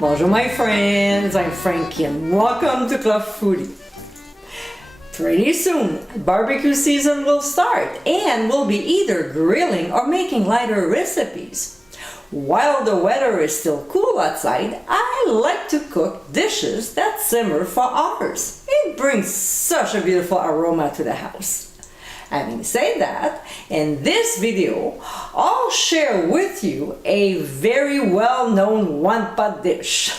Bonjour my friends, I'm Frankie and welcome to Club Foodie. Pretty soon, barbecue season will start and we'll be either grilling or making lighter recipes. While the weather is still cool outside, I like to cook dishes that simmer for hours. It brings such a beautiful aroma to the house. Having said that, in this video, I'll share with you a very well-known one-pot dish.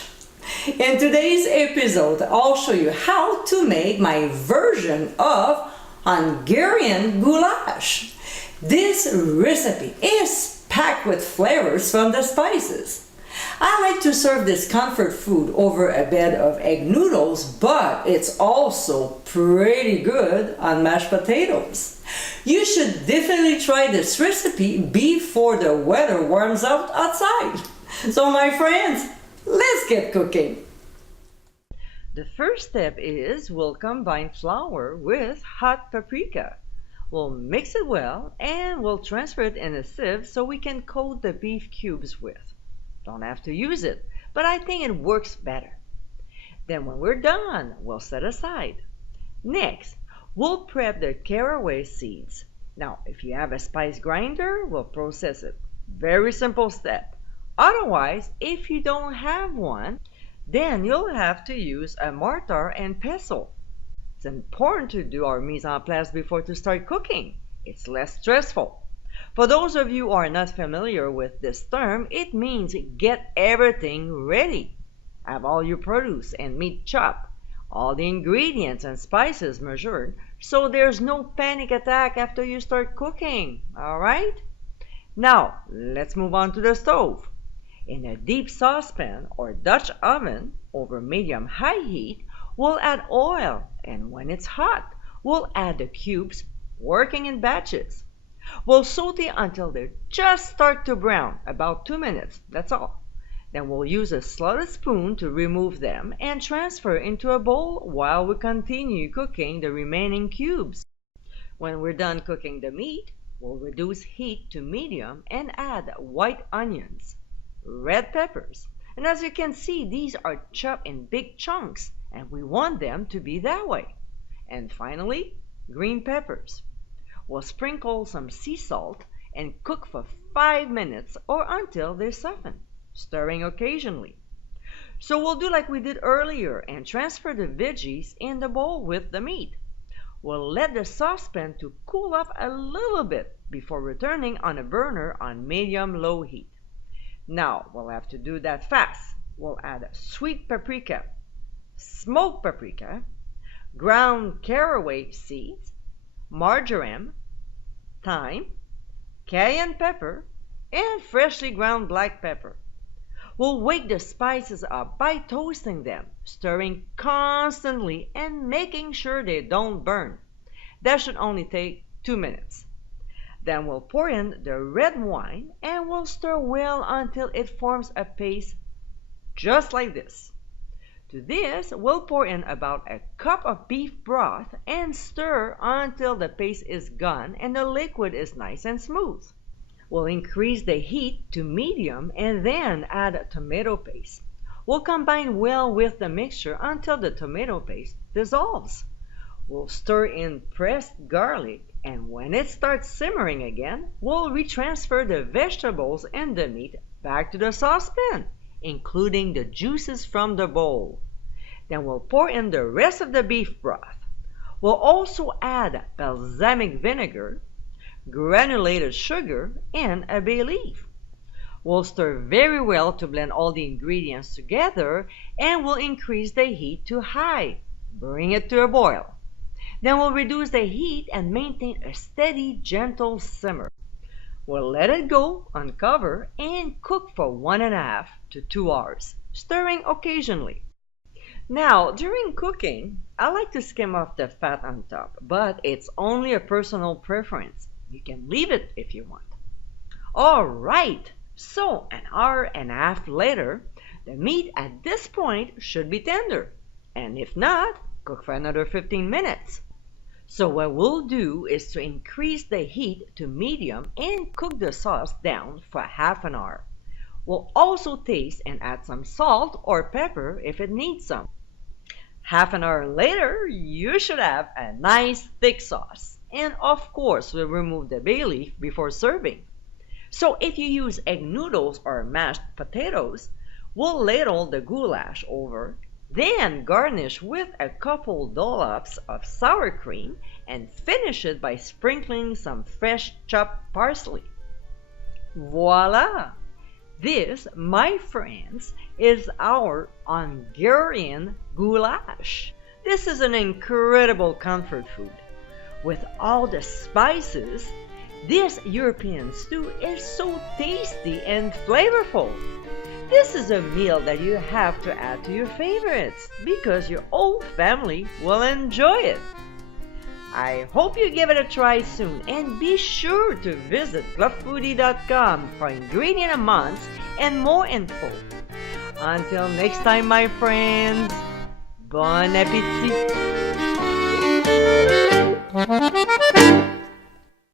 In today's episode, I'll show you how to make my version of Hungarian goulash. This recipe is packed with flavors from the spices. I like to serve this comfort food over a bed of egg noodles, but it's also pretty good on mashed potatoes. You should definitely try this recipe before the weather warms up outside. So my friends, let's get cooking. The first step is we'll combine flour with hot paprika. We'll mix it well and we'll transfer it in a sieve so we can coat the beef cubes with. Don't have to use it, but I think it works better. Then when we're done, we'll set aside. Next, we'll prep the caraway seeds. Now, if you have a spice grinder, we'll process it. Very simple step. Otherwise, if you don't have one, then you'll have to use a mortar and pestle. It's important to do our mise en place before to start cooking. It's less stressful. For those of you who are not familiar with this term, it means get everything ready. Have all your produce and meat chopped, all the ingredients and spices measured, so there's no panic attack after you start cooking, all right? Now, let's move on to the stove. In a deep saucepan or Dutch oven over medium-high heat, we'll add oil, and when it's hot, we'll add the cubes, working in batches. We'll saute until they just start to brown, about 2 minutes, that's all. Then we'll use a slotted spoon to remove them and transfer into a bowl while we continue cooking the remaining cubes. When we're done cooking the meat, we'll reduce heat to medium and add white onions, red peppers, and as you can see, these are chopped in big chunks and we want them to be that way. And finally, green peppers. We'll sprinkle some sea salt and cook for 5 minutes or until they soften, stirring occasionally. So we'll do like we did earlier and transfer the veggies in the bowl with the meat. We'll let the saucepan to cool off a little bit before returning on a burner on medium-low heat. Now, we'll have to do that fast. We'll add sweet paprika, smoked paprika, ground caraway seeds, marjoram, thyme, cayenne pepper, and freshly ground black pepper. We'll wake the spices up by toasting them, stirring constantly and making sure they don't burn. That should only take 2 minutes. Then we'll pour in the red wine and we'll stir well until it forms a paste just like this. To this, we'll pour in about a cup of beef broth and stir until the paste is gone and the liquid is nice and smooth. We'll increase the heat to medium and then add tomato paste. We'll combine well with the mixture until the tomato paste dissolves. We'll stir in pressed garlic, and when it starts simmering again, we'll retransfer the vegetables and the meat back to the saucepan, including the juices from the bowl. Then we'll pour in the rest of the beef broth. We'll also add balsamic vinegar, granulated sugar, and a bay leaf. We'll stir very well to blend all the ingredients together and we'll increase the heat to high. Bring it to a boil. Then we'll reduce the heat and maintain a steady, gentle simmer. We'll let it go, uncover, and cook for 1.5 to 2 hours, stirring occasionally. Now, during cooking, I like to skim off the fat on top, but it's only a personal preference. You can leave it if you want. All right, so 1.5 hours later, the meat at this point should be tender, and if not, cook for another 15 minutes. So what we'll do is to increase the heat to medium and cook the sauce down for half an hour. We'll also taste and add some salt or pepper if it needs some. Half an hour later, you should have a nice thick sauce. And of course, we'll remove the bay leaf before serving. So if you use egg noodles or mashed potatoes, we'll ladle the goulash over, then garnish with a couple dollops of sour cream and finish it by sprinkling some fresh chopped parsley. Voila! This, my friends, is our Hungarian goulash. This is an incredible comfort food. With all the spices, this European stew is so tasty and flavorful. This is a meal that you have to add to your favorites because your whole family will enjoy it. I hope you give it a try soon and be sure to visit clubfoodie.com for ingredient amounts and more info. Until next time, my friends, bon appétit!